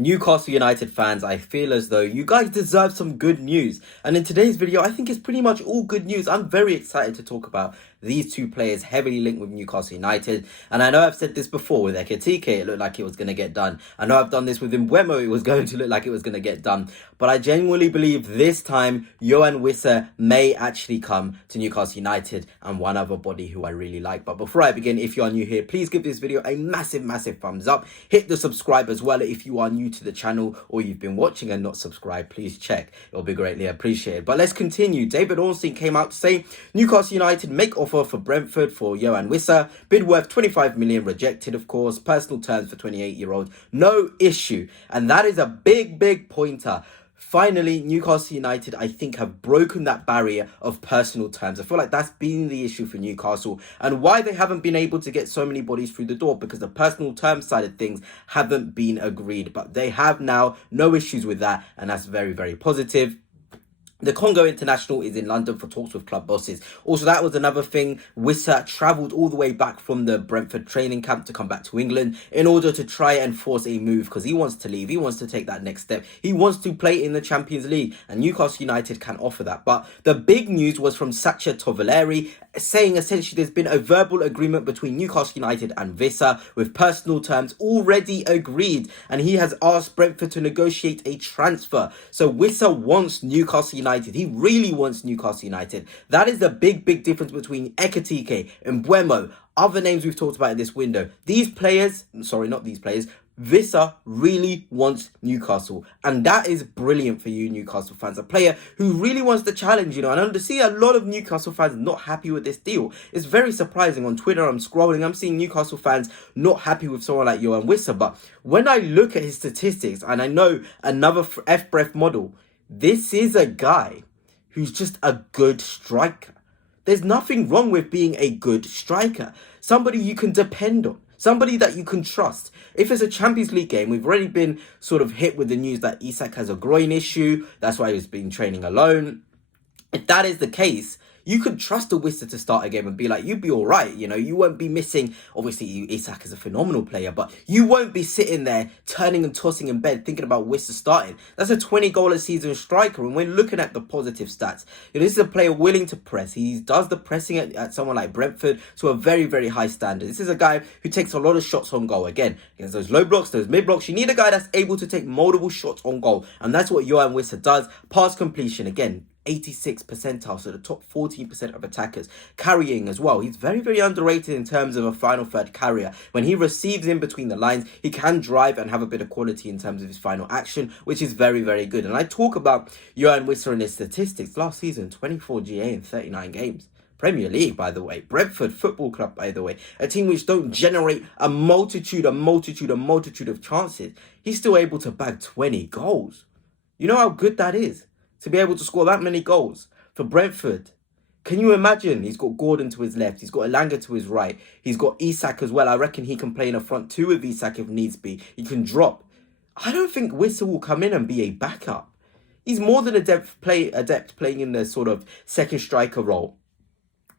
Newcastle United fans, I feel as though you guys deserve some good news. And in today's video, I think it's pretty much all good news. I'm very excited to talk about these two players heavily linked with Newcastle United. And I know I've said this before with Ekitike, it looked like it was going to get done. I know I've done this with Mbeumo, it was going to look like it was going to get done. But I genuinely believe this time, Wissa may actually come to Newcastle United and one other body who I really like. But before I begin, if you are new here, please give this video a massive thumbs up. Hit the subscribe as well if you are new to the channel or you've been watching and not subscribed. Please check. It'll be greatly appreciated. But let's continue. David Ornstein came out to say Newcastle United make offer for Brentford for Wissa. Bid worth 25 million, rejected of course. Personal terms for 28-year-old. No issue. And that is a big pointer. Finally, Newcastle United, I think, have broken that barrier of personal terms. I feel like that's been the issue for Newcastle and why they haven't been able to get so many bodies through the door, because the personal terms side of things haven't been agreed. But they have now, no issues with that, and that's very positive. The Congo international is in London for talks with club bosses. Also, that was another thing. Wissa travelled all the way back from the Brentford training camp to come back to England in order to try and force a move, because he wants to leave. He wants to take that next step. He wants to play in the Champions League, and Newcastle United can offer that. But the big news was from Sacha Tovaleri, saying essentially there's been a verbal agreement between Newcastle United and Wissa with personal terms already agreed, and he has asked Brentford to negotiate a transfer. So Wissa wants Newcastle United. He really wants Newcastle United. That is the big difference between Ekitike and Mbeumo, other names we've talked about in this window. These players, sorry, not these players, Wissa really wants Newcastle, and that is brilliant for you Newcastle fans. A player who really wants the challenge, and I see a lot of Newcastle fans not happy with this deal. It's very surprising. On Twitter, I'm scrolling, I'm seeing Newcastle fans not happy with someone like Wissa, but when I look at his statistics, and I know another FBref model, this is a guy who's just a good striker. There's nothing wrong with being a good striker. Somebody you can depend on. Somebody that you can trust. If it's a Champions League game, we've already been sort of hit with the news that Isak has a groin issue. That's why he's been training alone. If that is the case, you could trust a Wissa to start a game and be like, you'd be all right. You know, you won't be missing. Obviously, Isak is a phenomenal player, but you won't be sitting there turning and tossing in bed thinking about Wissa starting. That's a 20-goal-a-season striker. And we're looking at the positive stats. You know, this is a player willing to press. He does the pressing at someone like Brentford to a very high standard. This is a guy who takes a lot of shots on goal. Again, against those low blocks, those mid blocks, you need a guy that's able to take multiple shots on goal. And that's what Wissa does. Pass completion, again, 86th percentile, so the top 14% of attackers. Carrying as well, he's very underrated in terms of a final third carrier. When he receives in between the lines, he can drive and have a bit of quality in terms of his final action, which is very good. And I talk about Wissa and his statistics. Last season, 24 GA in 39 games. Premier League, by the way. Brentford Football Club, by the way. A team which don't generate a multitude of chances. He's still able to bag 20 goals. You know how good that is? To be able to score that many goals for Brentford. Can you imagine? He's got Gordon to his left. He's got Elanga to his right. He's got Isak as well. I reckon he can play in a front two with Isak if needs be. He can drop. I don't think Wissa will come in and be a backup. He's more than adept playing in the sort of second striker role.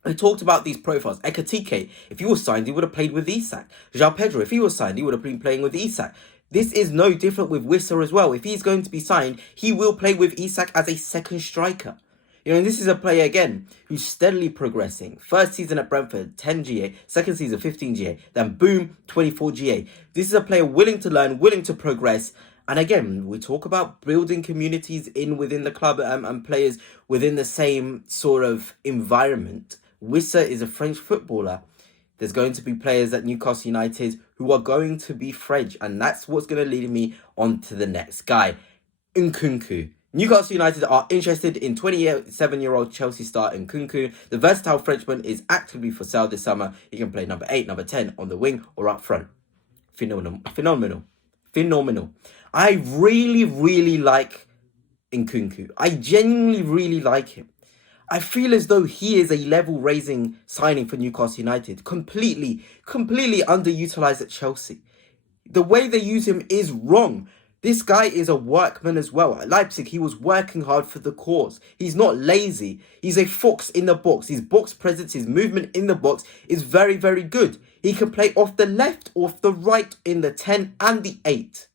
I talked about these profiles. Ekitike, if he was signed, he would have played with Isak. João Pedro, if he was signed, he would have been playing with Isak. This is no different with Wissa as well. If he's going to be signed, he will play with Isak as a second striker. You know, and this is a player, again, who's steadily progressing. First season at Brentford, 10 GA. Second season, 15 GA. Then boom, 24 GA. This is a player willing to learn, willing to progress. And again, we talk about building communities within the club and players within the same sort of environment. Wissa is a French footballer. There's going to be players at Newcastle United who are going to be French. And that's what's going to lead me on to the next guy, Nkunku. Newcastle United are interested in 27-year-old Chelsea star Nkunku. The versatile Frenchman is actively for sale this summer. He can play number 8, number 10 on the wing or up front. Phenomenal. I really like Nkunku. I genuinely really like him. I feel as though he is a level-raising signing for Newcastle United. Completely underutilized at Chelsea. The way they use him is wrong. This guy is a workman as well. At Leipzig, he was working hard for the cause. He's not lazy. He's a fox in the box. His box presence, his movement in the box is very good. He can play off the left, off the right, in the 10 and the 8.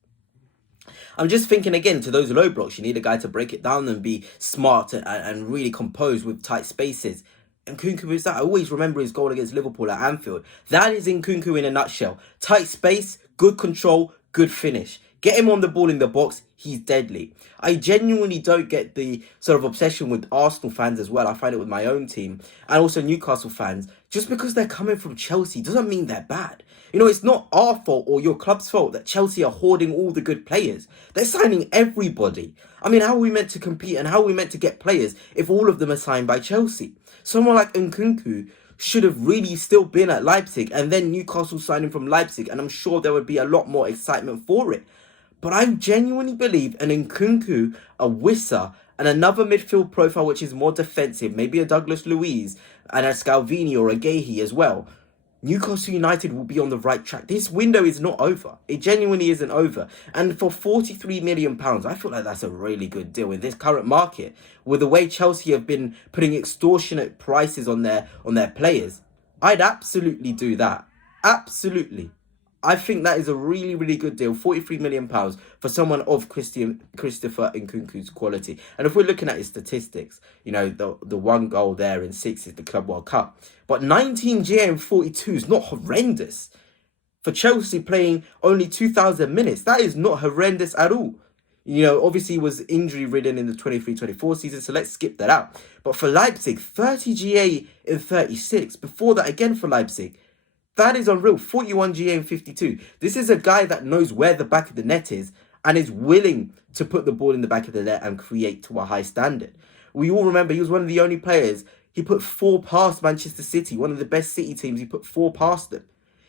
I'm just thinking again, to those low blocks, you need a guy to break it down and be smart and really composed with tight spaces. And Nkunku is that. I always remember his goal against Liverpool at Anfield. That is Nkunku in a nutshell. Tight space, good control, good finish. Get him on the ball in the box, he's deadly. I genuinely don't get the sort of obsession with Arsenal fans as well. I find it with my own team and also Newcastle fans. Just because they're coming from Chelsea doesn't mean they're bad. You know, it's not our fault or your club's fault that Chelsea are hoarding all the good players. They're signing everybody. I mean, how are we meant to compete and how are we meant to get players if all of them are signed by Chelsea? Someone like Nkunku should have really still been at Leipzig, and then Newcastle signing from Leipzig, and I'm sure there would be a lot more excitement for it. But I genuinely believe an Nkunku, a Wissa, and another midfield profile which is more defensive, maybe a Douglas Luiz, and a Scalvini or a Gahey as well, Newcastle United will be on the right track. This window is not over. It genuinely isn't over. And for £43 million, I feel like that's a really good deal in this current market. With the way Chelsea have been putting extortionate prices on their players, I'd absolutely do that. Absolutely. I think that is a really, really good deal. £43 million for someone of Christopher Nkunku's quality. And if we're looking at his statistics, you know, the one goal there in 6 is the Club World Cup. But 19 GA and 42 is not horrendous. For Chelsea playing only 2,000 minutes, that is not horrendous at all. You know, obviously he was injury-ridden in the 23-24 season, so let's skip that out. But for Leipzig, 30 GA in 36. Before that, again for Leipzig, that is unreal. 41 GA and 52. This is a guy that knows where the back of the net is and is willing to put the ball in the back of the net and create to a high standard. We all remember he was one of the only players. He put 4 past Manchester City, one of the best City teams. He put 4 past them.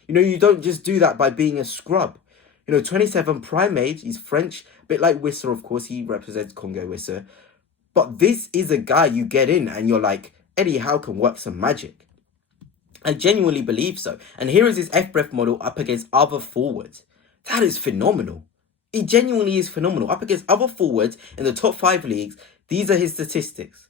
You know, you don't just do that by being a scrub. You know, 27 prime age. He's French. A bit like Wissa, of course. He represents Congo Wissa. But this is a guy you get in and you're like, Eddie Howe can work some magic. I genuinely believe so. And here is his FBref model up against other forwards. That is phenomenal. It genuinely is phenomenal. Up against other forwards in the top 5 leagues, these are his statistics.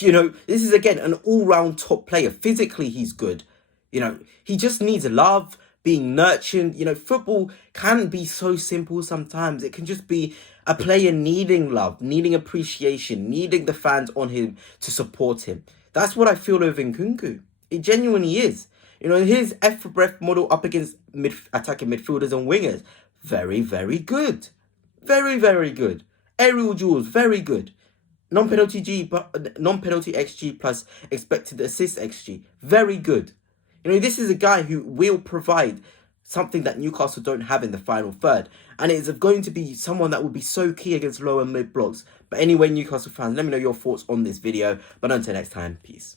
You know, this is, again, an all-round top player. Physically, he's good. You know, he just needs love, being nurtured. You know, football can be so simple sometimes. It can just be a player needing love, needing appreciation, needing the fans on him to support him. That's what I feel of Nkunku. It genuinely is. You know, his FBref model up against attacking midfielders and wingers, very, very good. Very, very good. Aerial duels, very good. Non-penalty XG plus expected assist XG, very good. You know, this is a guy who will provide something that Newcastle don't have in the final third. And it's going to be someone that will be so key against lower mid blocks. But anyway, Newcastle fans, let me know your thoughts on this video. But until next time, peace.